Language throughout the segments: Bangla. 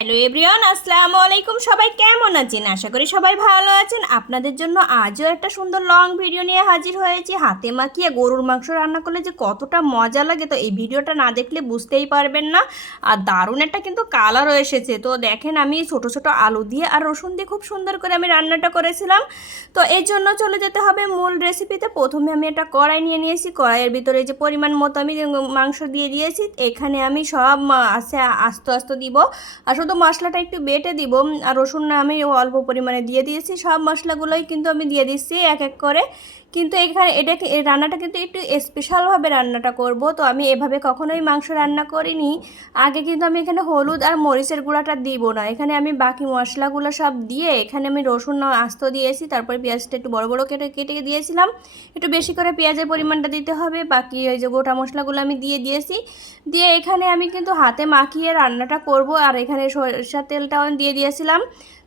হ্যালো এভরিওয়ান, আসসালামু আলাইকুম। সবাই কেমন আছেন? আশা করি সবাই ভালো আছেন। আপনাদের জন্য আজও একটা সুন্দর লং ভিডিও নিয়ে হাজির হয়েছি। হাতে মাখিয়ে গরুর মাংস রান্না করলে যে কতটা মজা লাগে, তো এই ভিডিওটা না দেখলে বুঝতেই পারবেন না। আর দারুণ একটা কিন্তু কালারও এসেছে। তো দেখেন, আমি ছোট ছোট আলু দিয়ে আর রসুন দিয়ে খুব সুন্দর করে আমি রান্নাটা করেছিলাম। তো এর জন্য চলে যেতে হবে মূল রেসিপিতে। প্রথমে আমি একটা কড়াই নিয়ে নিয়েছি। কড়াইয়ের ভিতরে যে পরিমাণ মতো আমি মাংস দিয়ে দিয়েছি। এখানে আমি সব আছে আস্তে আস্তে দিব, আর শুধু মশলাটা একটু বেটে দিব। আর রসুন আমি অল্প পরিমাণে দিয়ে দিয়েছি। সব মশলাগুলোই কিন্তু আমি দিয়ে দিচ্ছি এক এক করে। কিন্তু এখানে এটাকে এই রান্নাটা কিন্তু একটু স্পেশালভাবে রান্নাটা করব। তো আমি এভাবে কখনোই মাংস রান্না করিনি আগে। কিন্তু আমি এখানে হলুদ আর মরিচের গুঁড়াটা দিব না, এখানে আমি বাকি মশলাগুলো সব দিয়ে এখানে আমি রসুন আস্ত দিয়েছি। তারপরে পেঁয়াজটা একটু বড় বড় কেটে কেটে দিয়েছিলাম। একটু বেশি করে পেঁয়াজের পরিমাণটা দিতে হবে। বাকি ওই যে গোটা মশলাগুলো আমি দিয়ে দিয়েছি। দিয়ে এখানে আমি কিন্তু হাতে মাখিয়ে রান্নাটা করব। আর এখানে সরষের তেলটাও দিয়ে দিয়েছিলাম।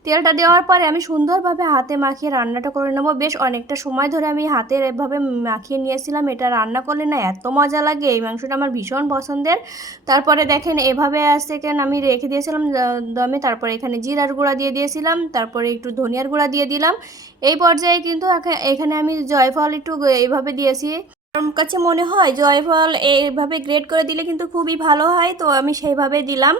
তেলটা দেওয়ার পরে আমি সুন্দরভাবে হাতে মাখিয়ে রান্নাটা করে নেব। বেশ অনেকটা সময় ধরে আমি হাতে এভাবে মাখিয়ে নিয়েছিলাম। এটা রান্না করলে না এত মজা লাগে, এই মাংসটা আমার ভীষণ পছন্দের। তারপরে দেখেন এভাবে সেকেন্ড আমি রেখে দিয়েছিলাম দমে। তারপরে এখানে জিরার গুঁড়া দিয়ে দিয়েছিলাম, তারপরে একটু ধনিয়ার গুঁড়া দিয়ে দিলাম। এই পর্যায়ে কিন্তু এখানে আমি জয়ফল একটু এইভাবে দিয়েছি। আমার কাছে মনে হয় জয়ফল এইভাবে গ্রেড করে দিলে কিন্তু খুবই ভালো হয়, তো আমি সেইভাবে দিলাম।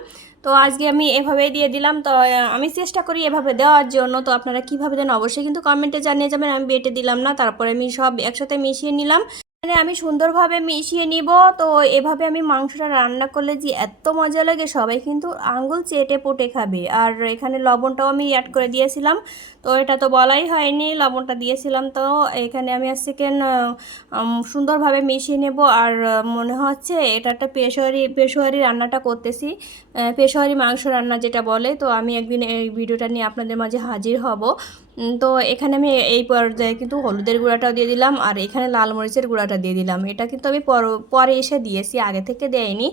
তো আজকে আমি এভাবেই দিয়ে দিলাম। তো আমি চেষ্টা করি এভাবে দেওয়ার জন্য। তো আপনারা কীভাবে দেন অবশ্যই কিন্তু কমেন্টে জানিয়ে যাবেন। আমি বেটে দিলাম না, তারপরে আমি সব একসাথে মিশিয়ে নিলাম। মানে আমি সুন্দরভাবে মিশিয়ে নিব। তো এভাবে আমি মাংসটা রান্না করলে যে এত মজা লাগে, সবাই কিন্তু আঙ্গুল চেটে পুটে খাবে। আর এখানে লবণটাও আমি অ্যাড করে দিয়েছিলাম। তো এটা তো বলাই হয়নি, লবণটা দিয়েছিলাম। তো এখানে আমি সেকেন্ড সুন্দরভাবে মিশিয়ে নেব। আর মনে হচ্ছে এটা একটা পেশোয়ারি রান্নাটা করতেছি, পেশোয়ারি মাংস রান্না যেটা বলে। তো আমি একদিন এই ভিডিওটা নিয়ে আপনাদের মাঝে হাজির হব। তো এখানে আমি এই পর্যায়ে কিন্তু হলুদের গুঁড়াটাও দিয়ে দিলাম, আর এখানে লাল মরিচের গুঁড়াটা দিয়ে দিলাম। এটা কিন্তু আমি পরে এসে দিয়েছি, আগে থেকে দেয়নি।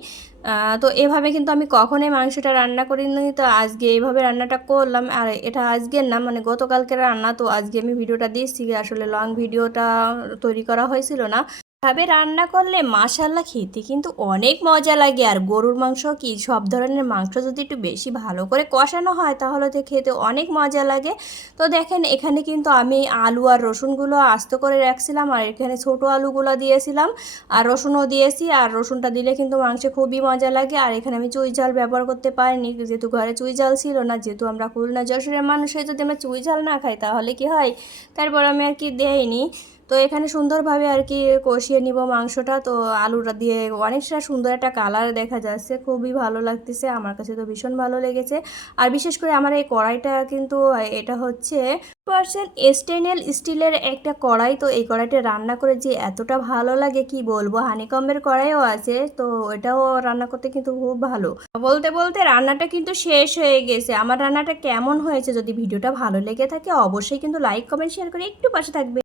তো এভাবে কিন্তু আমি কখনোই মাংসটা রান্না করিনি। তো আজকে এইভাবে রান্নাটা করলাম। আর এটা আজকের না, মানে গতকালকের রান্না। তো আজকে আমি ভিডিওটা দিচ্ছি, আসলে লং ভিডিওটা তৈরি করা হয়েছিল না। ভাবে রান্না করলে মাশাল্লাহ খেতে কিন্তু অনেক মজা লাগে। আর গরুর মাংস কি সব ধরনের মাংস যদি একটু বেশি ভালো করে কষানো হয় তাহলে তো খেতে অনেক মজা লাগে। তো দেখেন এখানে কিন্তু আমি আলু আর রসুনগুলো আস্ত করে রাখছিলাম, আর এখানে ছোটো আলুগুলো দিয়েছিলাম, আর রসুনও দিয়েছি। আর রসুনটা দিলে কিন্তু মাংসে খুবই মজা লাগে। আর এখানে আমি চুই ঝাল ব্যবহার করতে পারিনি, যেহেতু ঘরে চুই ঝাল ছিল না। যেহেতু আমরা খুলনা যশোরের মানুষ হয়ে যদি আমরা চুই ঝাল না খাই তাহলে কি হয়, তারপর আমি আর কি দেইনি। তো এখানে সুন্দরভাবে আর কি কষিয়ে নিব মাংসটা। তো আলুটা দিয়ে অনেকটা সুন্দর একটা কালার দেখা যাচ্ছে, খুবই ভালো লাগতেছে। আমার কাছে তো ভীষণ ভালো লেগেছে। আর বিশেষ করে আমার এই কড়াইটা কিন্তু এটা হচ্ছে স্টেনলেস স্টিলের একটা কড়াই। তো এই কড়াইটা রান্না করে যে এতটা ভালো লাগে কি বলবো। হানিকম্বের কড়াইও আছে, তো এটাও রান্না করতে কিন্তু খুব ভালো। বলতে বলতে রান্নাটা কিন্তু শেষ হয়ে গেছে। আমার রান্নাটা কেমন হয়েছে, যদি ভিডিওটা ভালো লেগে থাকে অবশ্যই কিন্তু লাইক কমেন্ট শেয়ার করে একটু পাশে থাকবে।